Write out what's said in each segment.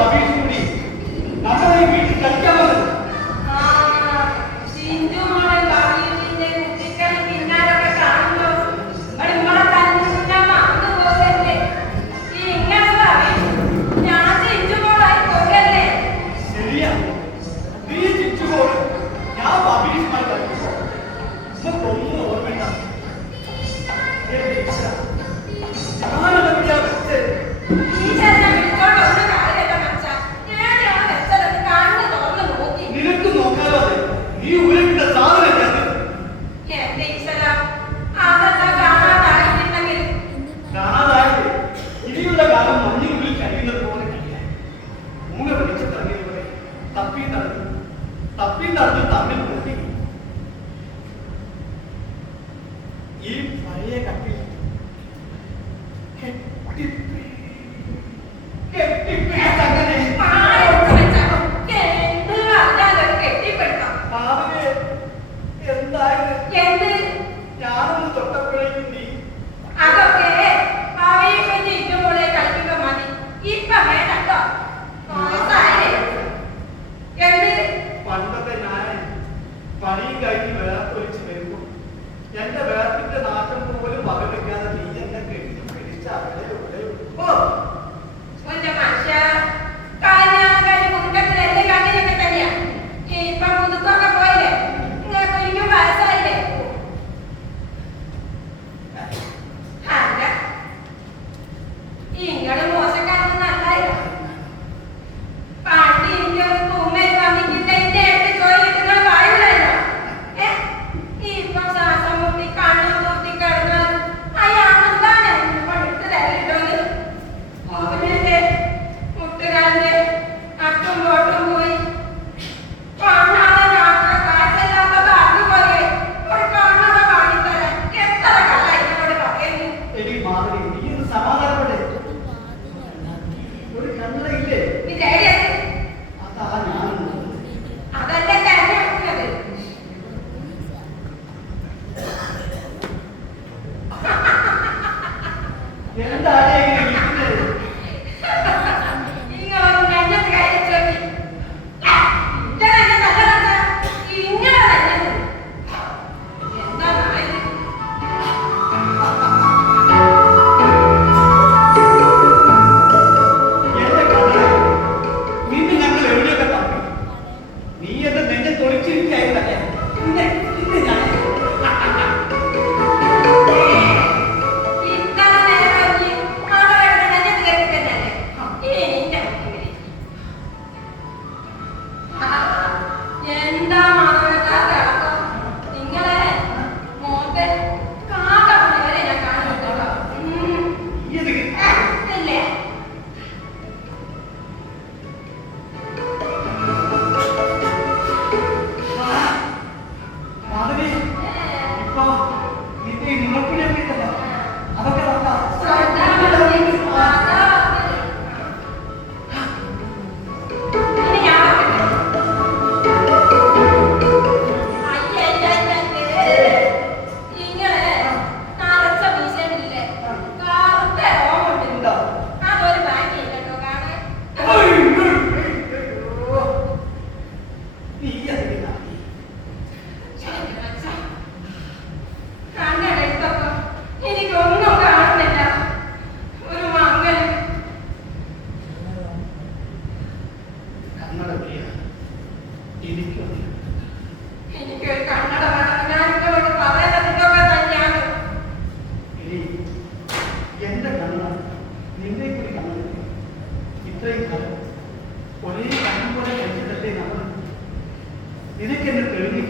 David வெளியே கட்டி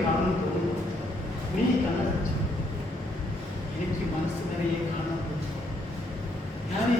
കാണുമ്പോൾ നീ കാണാൻ എനിക്ക് മനസ്സ് നിറയെ കാണാൻ ഞാൻ ഈ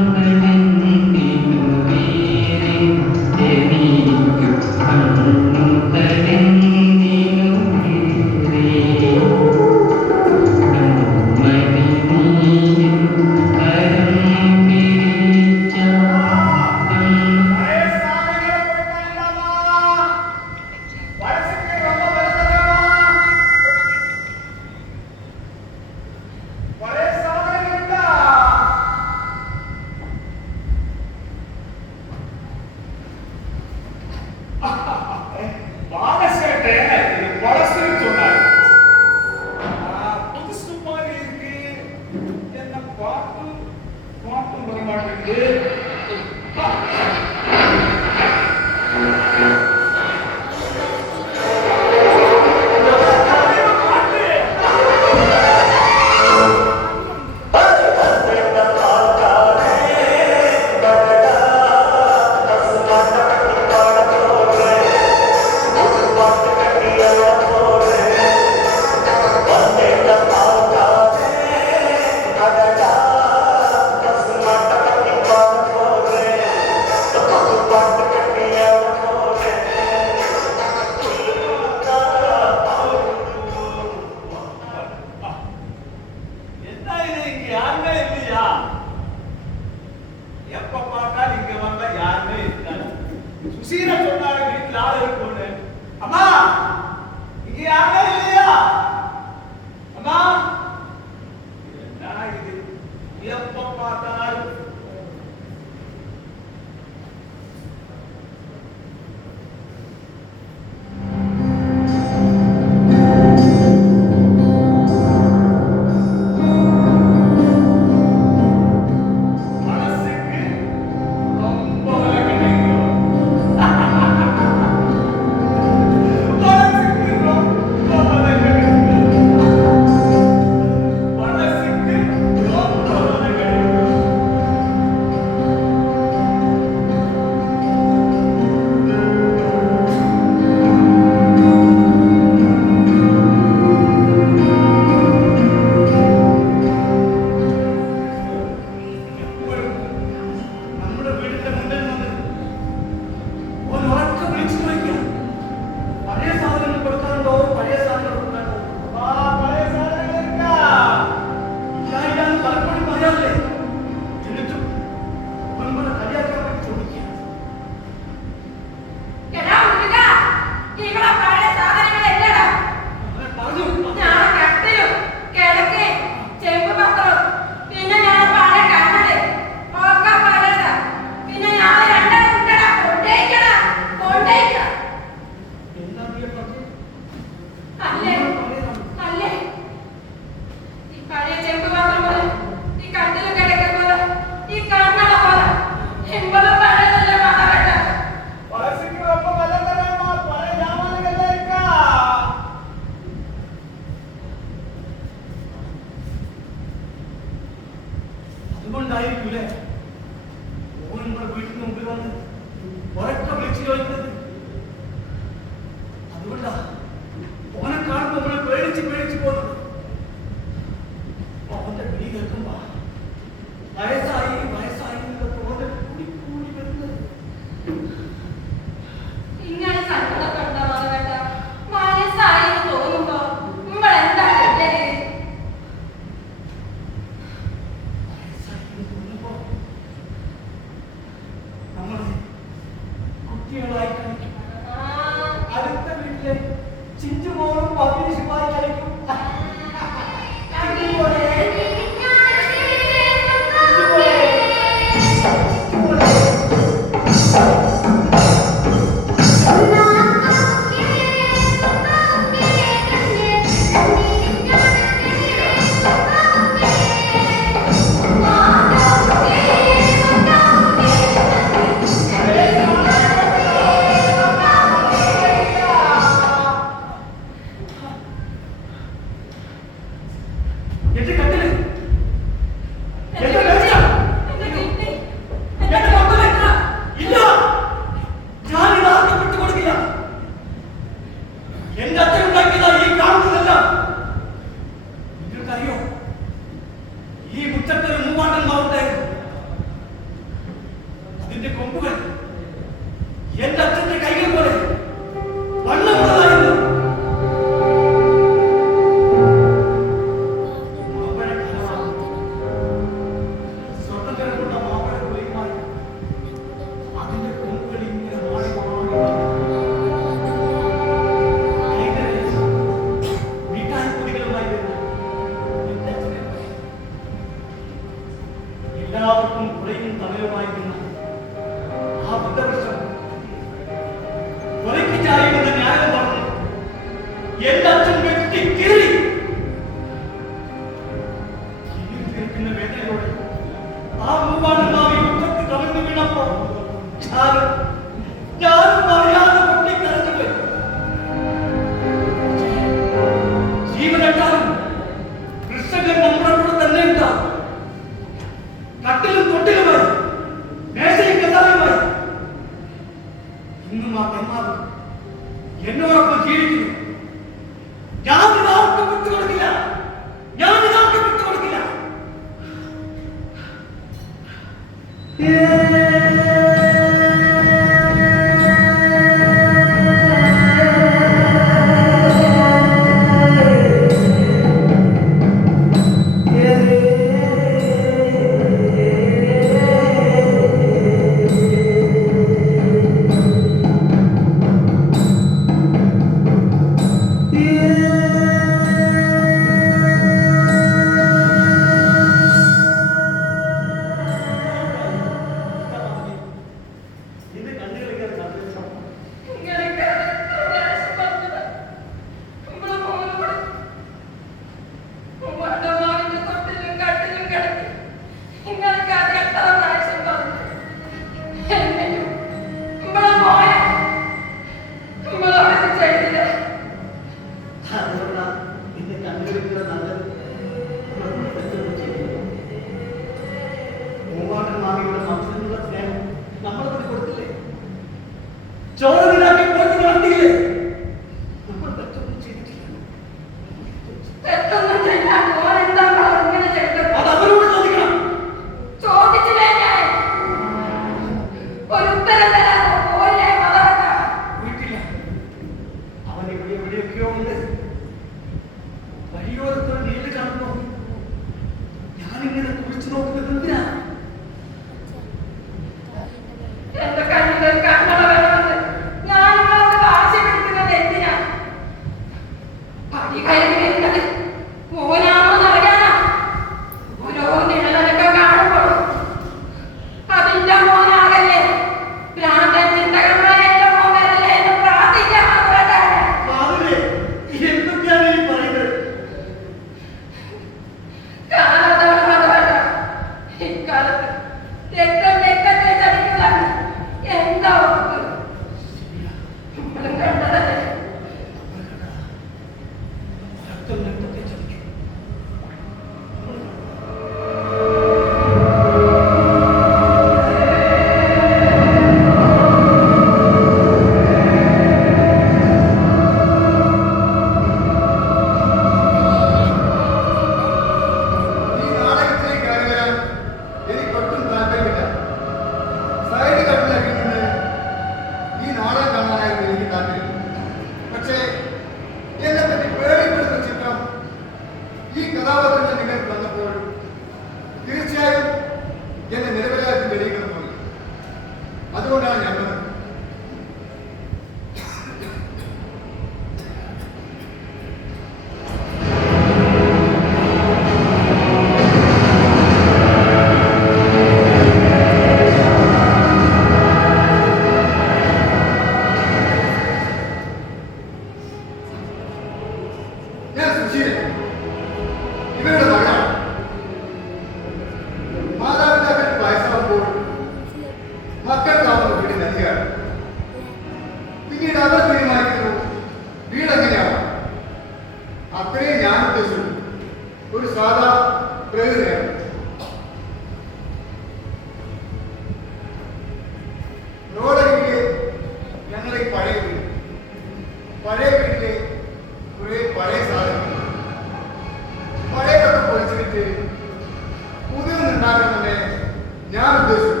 হয়েছিল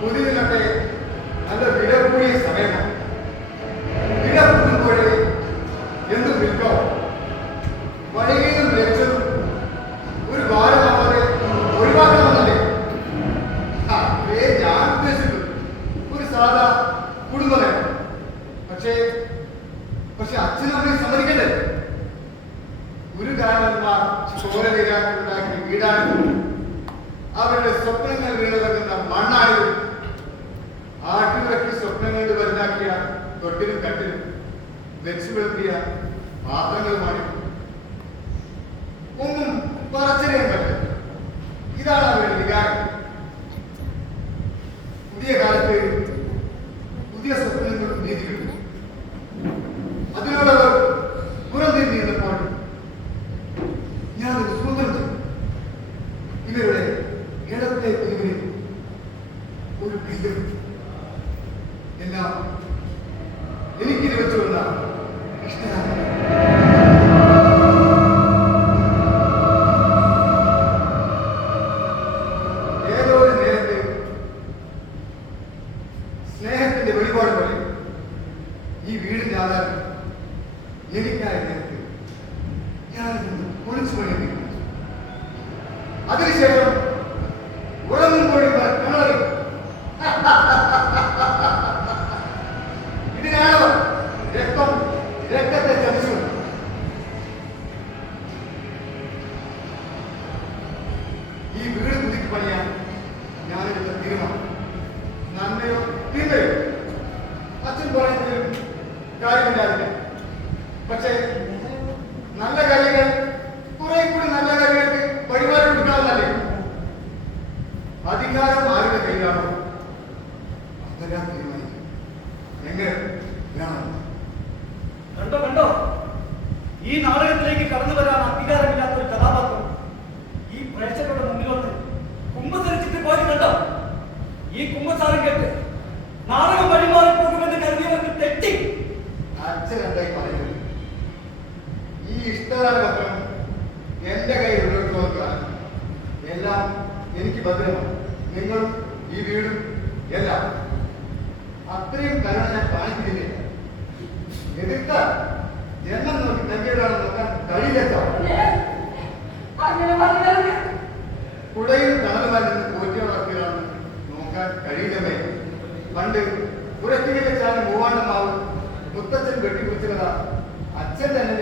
দুদিন আগে എതിർത്ത എണ്ണം നോക്കി തങ്ങിയിടാൻ നോക്കാൻ കഴിയില്ല കുടയിൽ കണലുമായി നിന്ന് പോറ്റിയോടാക്കിയതാണ് നോക്കാൻ കഴിയില്ലമേ പണ്ട് പുരക്കിനെ വെച്ചാൽ മൂവാണ്ടമാവ് മുത്തച്ഛൻ വെട്ടിക്കുച്ചതാ അച്ഛൻ തന്നെ